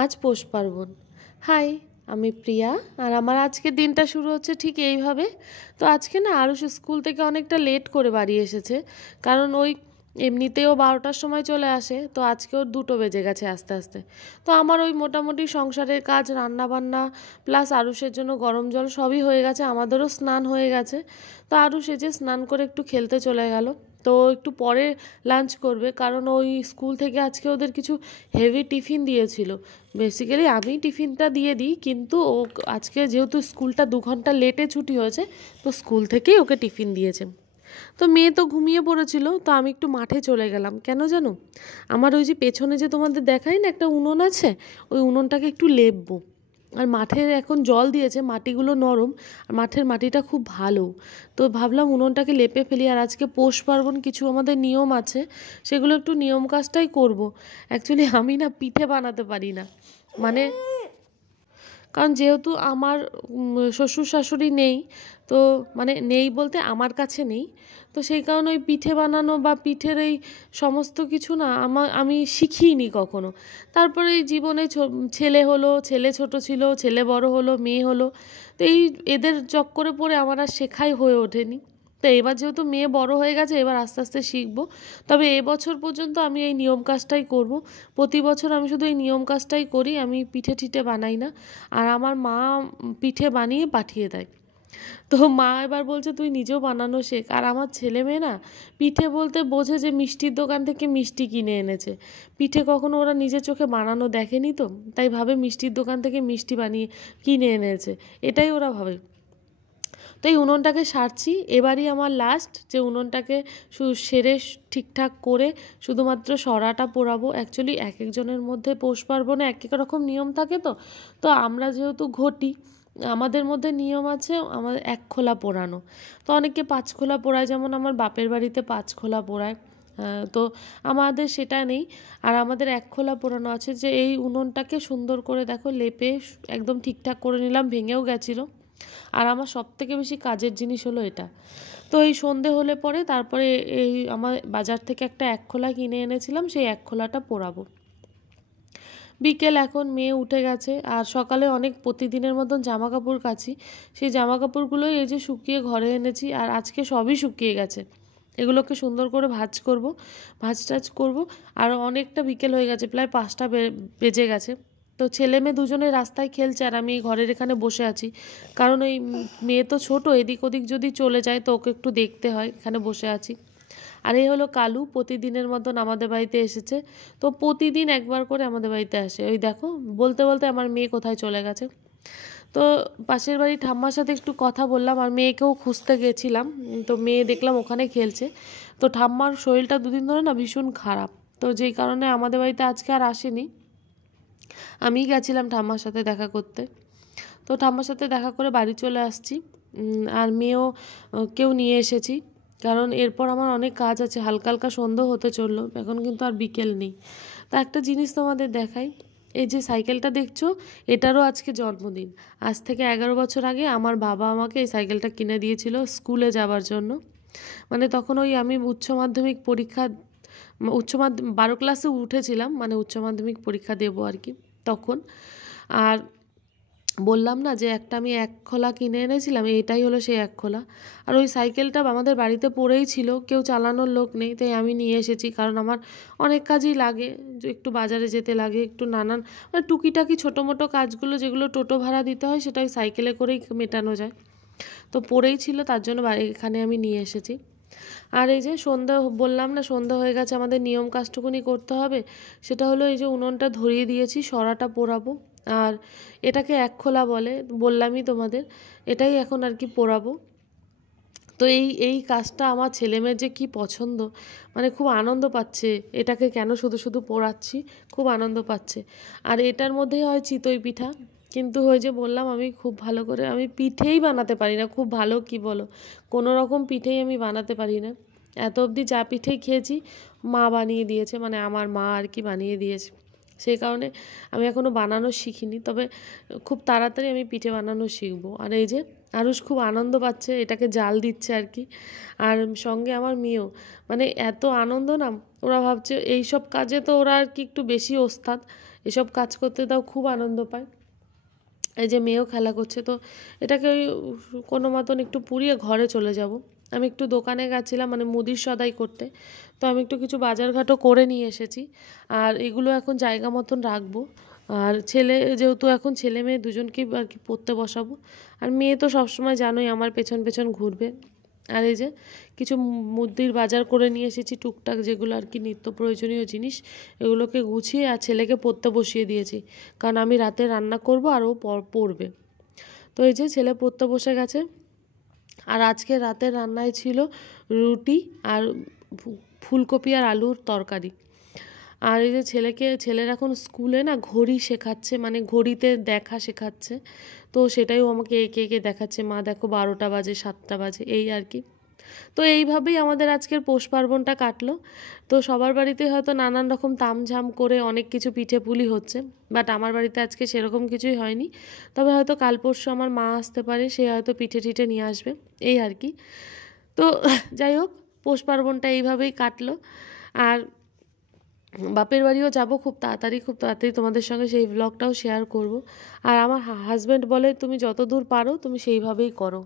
আজ পৌষ পার্বণ। হাই, আমি প্রিয়া। আর আমার আজকের দিনটা শুরু হচ্ছে ঠিক এইভাবে। তো আজকে না আরুষ স্কুল থেকে অনেকটা লেট করে বাড়ি এসেছে, কারণ ওই এমনিতেও 12টার সময় চলে আসে, তো আজকে ওর 2টো বেজে গেছে আস্তে আস্তে। তো আমার ওই মোটামুটি সংসারের কাজ, রান্না বান্না প্লাস আরুষের জন্য গরম জল সবই হয়ে গেছে, আমাদেরও স্নান হয়ে গেছে। তো আরুষ এই যে স্নান করে একটু খেলতে চলে গেল। তো একটু পরে লাঞ্চ করবে, কারণ ওই স্কুল থেকে আজকে ওদের কিছু হেভি টিফিন দিয়েছিল। বেসিক্যালি আমি টিফিনটা দিয়ে দিই, কিন্তু ও আজকে যেহেতু স্কুলটা 2 ঘন্টা লেটে ছুটি হয়েছে, তো স্কুল থেকেই ওকে টিফিন দিয়েছে। তো মেয়ে তো ঘুমিয়ে পড়েছিল, তো আমি একটু মাঠে চলে গেলাম। কেন জানো? আমার ওই যে পেছনে যে তোমাদের দেখাই না একটা উনুন আছে, ওই উনুনটাকে একটু লেপবো। আর মাঠে এখন জল দিয়েছে, মাটিগুলো নরম, আর মাঠের মাটিটা খুব ভালো। তো ভাবলাম উনুনটাকে লেপে ফেলি। আর আজকে পৌষ পার্বণ, কিছু আমাদের নিয়ম আছে, সেগুলো একটু নিয়ম কাজটাই করব। অ্যাকচুয়ালি আমি না পিঠে বানাতে পারি না, মানে কারণ যেহেতু আমার শ্বশুর শাশুড়ি নেই, তো মানে নেই বলতে আমার কাছে নেই, তো সেই কারণে ওই পিঠে বানানো বা পিঠের এই সমস্ত কিছু না আমি শিখিনি কখনো। তারপরে এই জীবনে ছেলে হলো, ছেলে ছোট ছিল, ছেলে বড় হলো, মেয়ে হলো, তো এই এদের চক্করে পড়ে আমার আর শেখাই হয়ে ওঠেনি। তো এবার যেহেতু মেয়ে বড় হয়ে গেছে, এবার আস্তে আস্তে শিখবো। তবে এবছর পর্যন্ত আমি এই নিয়ম কাজটাই করব। প্রতি বছর আমি শুধু এই নিয়ম কাজটাই করি, আমি পিঠে টিঠে বানাই না। আর আমার মা পিঠে বানিয়ে পাঠিয়ে দেয়। তো মা এবার বলছে তুই নিজেও বানানো শেখ। আর আমার ছেলে মেয়ে না পিঠে বলতে বোঝে যে মিষ্টির দোকান থেকে মিষ্টি কিনে এনেছে, পিঠে কখনো ওরা নিজের চোখে বানানো দেখেনি, তো তাই ভাবে মিষ্টির দোকান থেকে মিষ্টি বানিয়ে কিনে এনেছে, এটাই ওরা ভাবে। তো এই উনুনটাকে সারছি, এবারই আমার লাস্ট যে উনুনটাকে সেরে ঠিকঠাক করে শুধুমাত্র সরাটা পোড়াবো। অ্যাকচুয়ালি এক একজনের মধ্যে পৌষ পার্বণে এক এক রকম নিয়ম থাকে। তো তো আমরা যেহেতু ঘটি, আমাদের মধ্যে নিয়ম আছে আমাদের 1 খোলা পোড়ানো। তো অনেকে 5 খোলা পোড়ায়, যেমন আমার বাপের বাড়িতে 5 খোলা পোড়ায়। তো আমাদের সেটা নেই। আর আমাদের 1 খোলা পোড়ানো আছে। যে এই উনুনটাকে সুন্দর করে দেখো লেপে একদম ঠিকঠাক করে নিলাম, ভেঙেও গেছিলো। আর আমার সবথেকে বেশি কাজের জিনিস হলো এটা। তো এই সন্ধে হলে পরে তারপরে এই আমার বাজার থেকে একটা 1 খোলা কিনে এনেছিলাম, সেই 1 খোলাটা পোড়াবো। বিকেল, এখন মেয়ে উঠে গেছে। আর সকালে অনেক প্রতিদিনের মতন জামা কাপড় কাচি, সেই জামা কাপড়গুলোই এই যে শুকিয়ে ঘরে এনেছি। আর আজকে সবই শুকিয়ে গেছে, এগুলোকে সুন্দর করে ভাজ টাজ করবো। আর অনেকটা বিকেল হয়ে গেছে, প্রায় 5টা বেজে গেছে। তো ছেলে মেয়ে দুজনে রাস্তায় খেলছে, আর আমি ঘরের এখানে বসে আছি। কারণ ওই মেয়ে তো ছোট, এদিক ওদিক যদি চলে যায় তো ওকে একটু দেখতে হয়, এখানে বসে আছি। আর এই হলো কালু, প্রতিদিনের মতন আমাদের বাড়িতে এসেছে। তো প্রতিদিন একবার করে আমাদের বাড়িতে আসে। ওই দেখো, বলতে বলতে আমার মেয়ে কোথায় চলে গেছে। তো পাশের বাড়ি ঠাম্মার সাথে একটু কথা বললাম, আর মেয়েকেও খুঁজতে গেছিলাম। তো মেয়ে দেখলাম ওখানে খেলছে। তো ঠাম্মার শরীরটা 2 দিন ধরে না ভীষণ খারাপ, তো যেই কারণে আমাদের বাড়িতে আজকে আর আসেনি। আমি গেছিলাম ঠাম্মার সাথে দেখা করতে। তো ঠাম্মার সাথে দেখা করে বাড়ি চলে আসছি। আর মেয়েও কেউ নিয়ে এসেছি, কারণ এরপর আমার অনেক কাজ আছে। হালকা হালকা সন্ধ্যা হতে চললো, এখন কিন্তু আর বিকেল নেই। তা একটা জিনিস তোমাদের দেখাই, এই যে সাইকেলটা দেখছো, এটারও আজকে জন্মদিন। আজ থেকে 11 বছর আগে আমার বাবা আমাকে এই সাইকেলটা কিনে দিয়েছিল স্কুলে যাওয়ার জন্য। মানে তখন ওই আমি উচ্চ মাধ্যমিক পরীক্ষা, 12 ক্লাসে উঠেছিলাম, মানে উচ্চ মাধ্যমিক পরীক্ষা দেবো আর কি তখন। আর বললাম না যে একটা আমি 1 খোলা কিনে এনেছিলাম, এটাই হলো সেই 1 খোলা। আর ওই সাইকেলটা আমাদের বাড়িতে পড়েই ছিল, কেউ চালানোর লোক নেই, তাই আমি নিয়ে এসেছি। কারণ আমার অনেক কাজই লাগে, যে একটু বাজারে যেতে লাগে, একটু নানান মানে টুকিটাকি ছোটো মোটো কাজগুলো যেগুলো টোটো ভাড়া দিতে হয়, সেটা ওই সাইকেলে করেই মেটানো যায়। তো পড়েই ছিল, তার জন্য এখানে আমি নিয়ে এসেছি। আর এই যে সন্ধ্যা, বললাম না সন্ধ্যা হয়ে গেছে, আমাদের নিয়ম কাজটুকুনি করতে হবে। সেটা হলো এই যে উনুনটা ধরিয়ে দিয়েছি, সরাটা পোড়াবো। আর এটাকে 1 খোলা বলে, বললামই তোমাদের, এটাই এখন আর কি পোড়াবো। তো এই এই কাজটা আমার ছেলেমেয়ের যে কী পছন্দ, মানে খুব আনন্দ পাচ্ছে, এটাকে কেন শুধু শুধু পোড়াচ্ছি, খুব আনন্দ পাচ্ছে। আর এটার মধ্যেই হয় চিতই পিঠা। কিন্তু ওই যে বললাম আমি খুব ভালো করে আমি পিঠেই বানাতে পারি না, খুব ভালো কি বলো, কোনো রকম পিঠেই আমি বানাতে পারি না। এত অবধি যা পিঠেই খেয়েছি মা বানিয়ে দিয়েছে, মানে আমার মা আর কি বানিয়ে দিয়েছে। সেই কারণে আমি এখনও বানানো শিখিনি, তবে খুব তাড়াতাড়ি আমি পিঠে বানানো শিখবো। আর এই যে আরুষ খুব আনন্দ পাচ্ছে, এটাকে জাল দিচ্ছে আর কি। আর সঙ্গে আমার মেয়েও, মানে এত আনন্দ না, ওরা ভাবছে এই সব কাজে তো ওরা আর কি একটু বেশি ওস্তাদ। এসব কাজ করতে তাও খুব আনন্দ পায়। এই যে মেয়েও খেলা করছে, তো এটাকে ওই কোনো মতন একটু পুড়িয়ে ঘরে চলে যাব। আমি একটু দোকানে গেছিলাম মানে মুদির সদাই করতে, তো আমি একটু কিছু বাজারঘাটও করে নিয়ে এসেছি। আর এগুলো এখন জায়গা মতন রাখবো। আর ছেলে যেহেতু এখন ছেলে মেয়ে দুজনকেই আর কি পড়তে বসাবো। আর মেয়ে তো সবসময় জানোই আমার পেছন পেছন ঘুরবে। আর এই যে কিছু মুদির বাজার করে নিয়ে এসেছি, টুকটাক যেগুলো আর কি নিত্য প্রয়োজনীয় জিনিস, এগুলোকে গুছিয়ে আর ছেলেকে পড়তে বসিয়ে দিয়েছি, কারণ আমি রাতে রান্না করব আর ও পড়বে। তো এই যে ছেলে পড়তে বসে গেছে। আর আজকে রাতের রান্নায় ছিল রুটি আর ফুলকপি আর আলুর তরকারি। আর এই যে ছেলের এখন স্কুলে না ঘড়ি শেখাচ্ছে, মানে ঘড়িতে দেখা শেখাচ্ছে। তো সেটাই ও আমাকে এঁকে এঁকে দেখাচ্ছে, মা দেখো 12টা বাজে, 7টা বাজে, এই আর কি। তো এইভাবেই আমাদের আজকের পৌষ পার্বণটা কাটলো। তো সবার বাড়িতে হয়তো নানান রকম তামঝাম করে অনেক কিছু পিঠে পুলি হচ্ছে, বাট আমার বাড়িতে আজকে সেরকম কিছুই হয়নি। তবে হয়তো কাল পরশু আমার মা আসতে পারে, সে হয়তো পিঠে টিঠে নিয়ে আসবে, এই আর কি। তো যাই হোক, পৌষ পার্বণটা এইভাবেই কাটলো। আর বাপের বাড়িও যাব খুব তাড়াতাড়ি তোমাদের সঙ্গে সেই ব্লগটাও শেয়ার করব। আর আমার হাজব্যান্ড বলে তুমি যত দূর পারো তুমি সেইভাবেই করো।